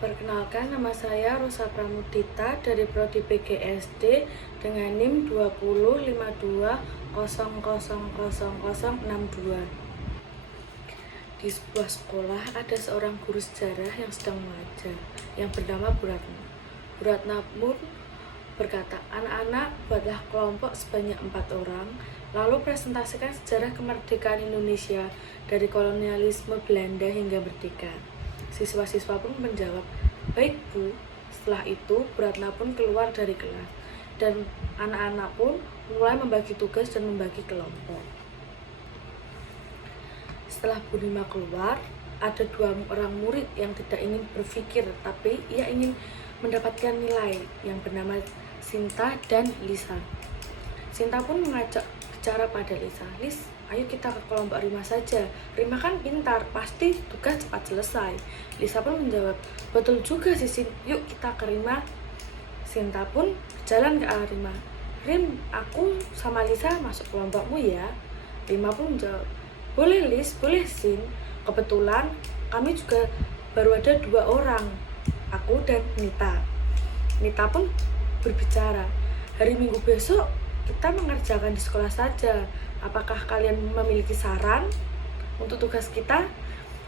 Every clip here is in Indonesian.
Perkenalkan, nama saya Rosa Pramudita dari Prodi PGSD dengan NIM 2052000062. Di sebuah sekolah ada seorang guru sejarah yang sedang mengajar yang bernama Bu Ratna. Bu Ratna pun berkata, "Anak-anak, buatlah kelompok sebanyak 4 orang, lalu presentasikan sejarah kemerdekaan Indonesia dari kolonialisme Belanda hingga merdeka." Siswa-siswa pun menjawab, "Baik, Bu." Setelah itu, Bu Ratna pun keluar dari kelas, dan anak-anak pun mulai membagi tugas dan membagi kelompok. Setelah Bu Rima keluar, ada 2 orang murid yang tidak ingin berpikir, tapi ia ingin mendapatkan nilai, yang bernama Sinta dan Lisa. Sinta pun mengajak bicara pada Lisa, "Lis, ayo kita ke kelompok Rima saja. Rima kan pintar, pasti tugas cepat selesai." Lisa pun menjawab, "Betul juga sih, Sin. Yuk kita ke Rima." Sinta pun berjalan ke arah Rima. "Rim, aku sama Lisa masuk kelompokmu ya." Rima pun menjawab, "Boleh Lis, boleh Sin. Kebetulan kami juga baru ada 2 orang, aku dan Nita." Nita pun berbicara, "Hari Minggu besok kita mengerjakan di sekolah saja. Apakah kalian memiliki saran untuk tugas kita?"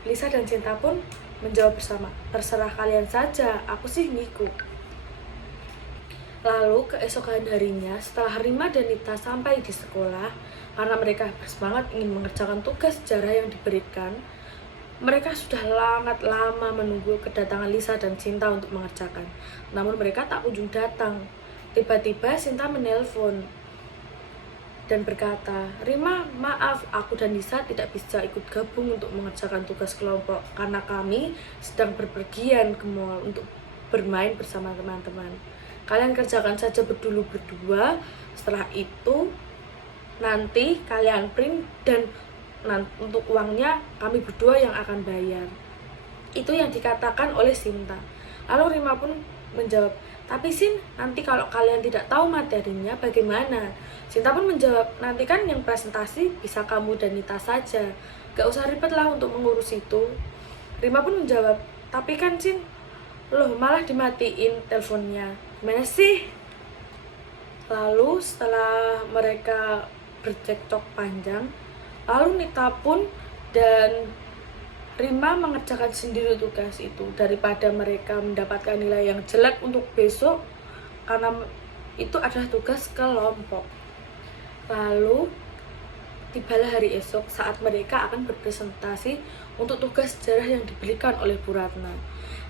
Lisa dan Cinta pun menjawab bersama, "Terserah kalian saja, aku sih ngikut." Lalu keesokan harinya, setelah Rima dan Nita sampai di sekolah, karena mereka bersemangat ingin mengerjakan tugas sejarah yang diberikan, mereka sudah sangat lama menunggu kedatangan Lisa dan Cinta untuk mengerjakan. Namun mereka tak kunjung datang. Tiba-tiba Cinta menelpon dan berkata, "Rima, maaf, aku dan Lisa tidak bisa ikut gabung untuk mengerjakan tugas kelompok karena kami sedang berpergian ke mall untuk bermain bersama teman-teman. Kalian kerjakan saja berdua. Setelah itu nanti kalian print dan untuk uangnya kami berdua yang akan bayar." Itu yang dikatakan oleh Sinta. Lalu Rima pun menjawab, "Tapi Sin, nanti kalau kalian tidak tahu materinya bagaimana?" Sinta pun menjawab, "Nanti kan yang presentasi bisa kamu dan Nita saja. Gak usah ribet lah untuk mengurus itu." Rima pun menjawab, "Tapi kan Sin, loh malah dimatiin teleponnya. Gimana sih?" Lalu setelah mereka bercekcok panjang, lalu Nita pun dan Rima mengerjakan sendiri tugas itu daripada mereka mendapatkan nilai yang jelek untuk besok, karena itu adalah tugas kelompok. Lalu tibalah hari esok saat mereka akan berpresentasi untuk tugas sejarah yang diberikan oleh Bu Ratna.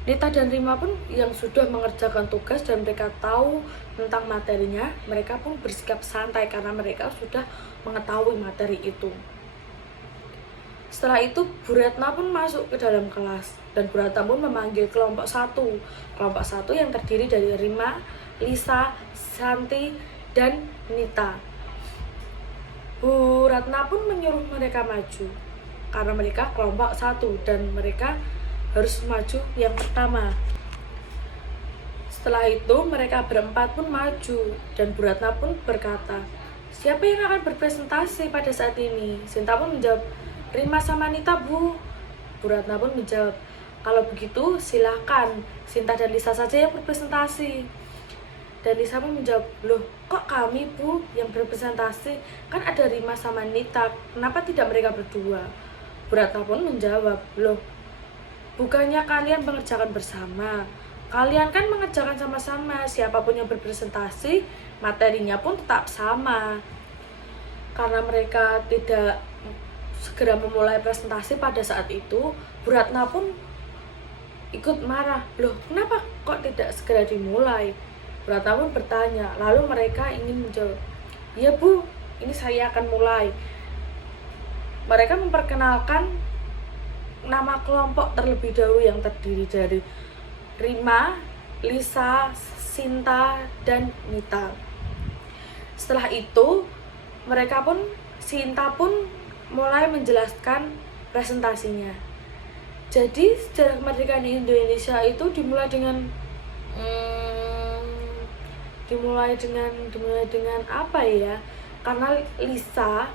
Nita dan Rima pun yang sudah mengerjakan tugas dan mereka tahu tentang materinya, mereka pun bersikap santai karena mereka sudah mengetahui materi itu. Setelah itu Bu Ratna pun masuk ke dalam kelas dan Bu Ratna pun memanggil kelompok 1. Kelompok 1 yang terdiri dari Rima, Lisa, Santi, dan Nita. Bu Ratna pun menyuruh mereka maju karena mereka kelompok 1 dan mereka harus maju yang pertama. Setelah itu mereka berempat pun maju dan Bu Ratna pun berkata, "Siapa yang akan berpresentasi pada saat ini?" Sinta pun menjawab, "Rima sama Nita, Bu." Bu Ratna pun menjawab, "Kalau begitu silakan Sinta dan Lisa saja yang berpresentasi." Dan Lisa pun menjawab, "Loh, kok kami Bu yang berpresentasi? Kan ada Rima sama Nita, kenapa tidak mereka berdua?" Bu Ratna pun menjawab, "Loh, bukannya kalian mengerjakan bersama? Kalian kan mengerjakan sama-sama, siapapun yang berpresentasi, materinya pun tetap sama." Karena mereka tidak segera memulai presentasi pada saat itu, Bu Ratna pun ikut marah, "Loh, kenapa kok tidak segera dimulai?" Bu Ratna pun bertanya, lalu mereka ingin menjawab, "Ya Bu, ini saya akan mulai." Mereka memperkenalkan nama kelompok terlebih dahulu yang terdiri dari Rima, Lisa, Sinta, dan Nita. Setelah itu, Sinta pun mulai menjelaskan presentasinya. Jadi sejarah kemerdekaan Indonesia itu dimulai dengan apa ya? Karena Lisa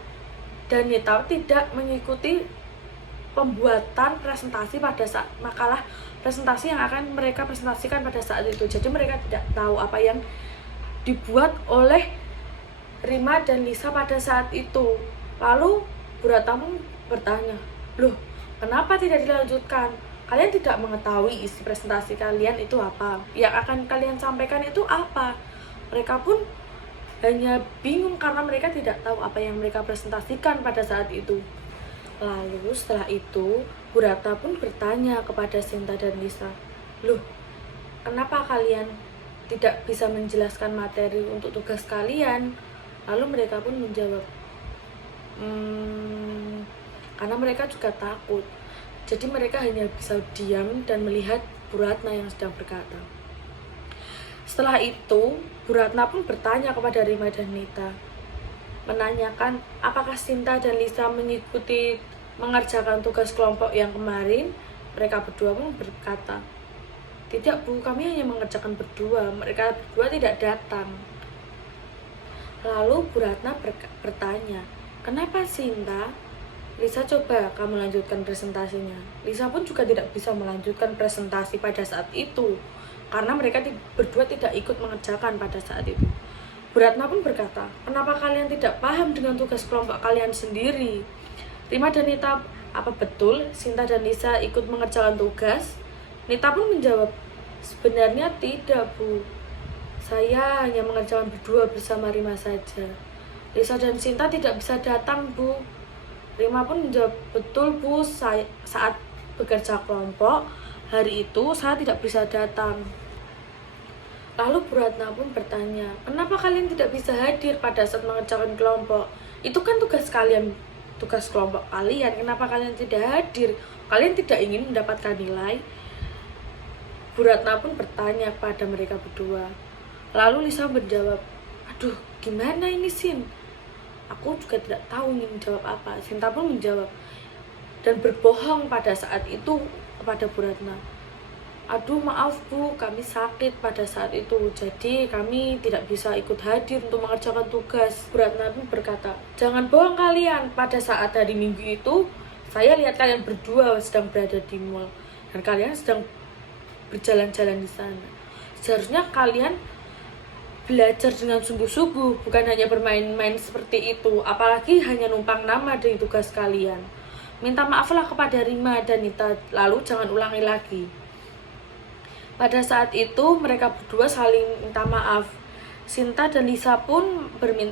dan Nita tidak mengikuti pembuatan presentasi pada saat makalah presentasi yang akan mereka presentasikan pada saat itu. Jadi mereka tidak tahu apa yang dibuat oleh Rima dan Lisa pada saat itu. Lalu Bu Ratna pun bertanya, loh kenapa tidak dilanjutkan? Kalian tidak mengetahui isi presentasi kalian itu apa, yang akan kalian sampaikan itu apa. Mereka pun hanya bingung karena mereka tidak tahu apa yang mereka presentasikan pada saat itu. Lalu setelah itu Bu Ratna pun bertanya kepada Sinta dan Lisa, loh kenapa kalian tidak bisa menjelaskan materi untuk tugas kalian? Lalu mereka pun menjawab, karena mereka juga takut. Jadi mereka hanya bisa diam dan melihat Bu Ratna yang sedang berkata. Setelah itu Bu Ratna pun bertanya kepada Rima dan Nita, menanyakan apakah Sinta dan Lisa mengikuti mengerjakan tugas kelompok yang kemarin. Mereka berdua pun berkata, tidak Bu, kami hanya mengerjakan berdua, mereka berdua tidak datang. Lalu Bu Ratna bertanya, kenapa Sinta? Lisa, coba kamu lanjutkan presentasinya. Lisa pun juga tidak bisa melanjutkan presentasi pada saat itu karena mereka berdua tidak ikut mengerjakan pada saat itu. Bu Ratna pun berkata, kenapa kalian tidak paham dengan tugas kelompok kalian sendiri? Rima dan Nita, apa betul Sinta dan Lisa ikut mengerjakan tugas? Nita pun menjawab, sebenarnya tidak Bu, saya hanya mengerjakan berdua bersama Rima saja. Lisa dan Sinta tidak bisa datang Bu. Rima pun menjawab, betul Bu, saat bekerja kelompok hari itu saya tidak bisa datang. Lalu Bu Ratna pun bertanya, kenapa kalian tidak bisa hadir pada saat mengerjakan kelompok? Itu kan tugas kalian, tugas kelompok kalian, kenapa kalian tidak hadir? Kalian tidak ingin mendapatkan nilai? Bu Ratna pun bertanya pada mereka berdua. Lalu Lisa menjawab, aduh gimana ini Sin? Aku juga tidak tahu ingin menjawab apa. Sinta pun menjawab dan berbohong pada saat itu kepada Bu Ratna. Aduh maaf Bu, kami sakit pada saat itu, jadi kami tidak bisa ikut hadir untuk mengerjakan tugas. Bu Ratna pun berkata, jangan bohong kalian, pada saat hari Minggu itu saya lihat kalian berdua sedang berada di mall dan kalian sedang berjalan-jalan di sana. Seharusnya kalian belajar dengan sungguh-sungguh, bukan hanya bermain-main seperti itu, apalagi hanya numpang nama dari tugas kalian. Minta maaflah kepada Rima dan Nita, lalu jangan ulangi lagi. Pada saat itu mereka berdua saling minta maaf. Sinta dan Lisa pun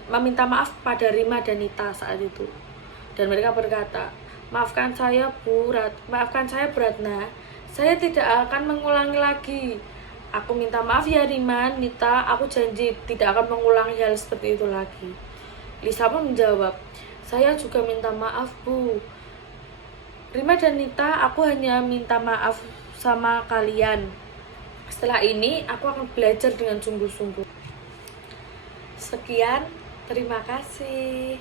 meminta maaf pada Rima dan Nita saat itu. Dan mereka berkata, maafkan saya Bu Ratna, saya tidak akan mengulangi lagi. Aku minta maaf ya Rima, Nita, aku janji tidak akan mengulangi hal seperti itu lagi. Lisa pun menjawab, saya juga minta maaf Bu. Rima dan Nita, aku hanya minta maaf sama kalian. Setelah ini aku akan belajar dengan sungguh-sungguh. Sekian, terima kasih.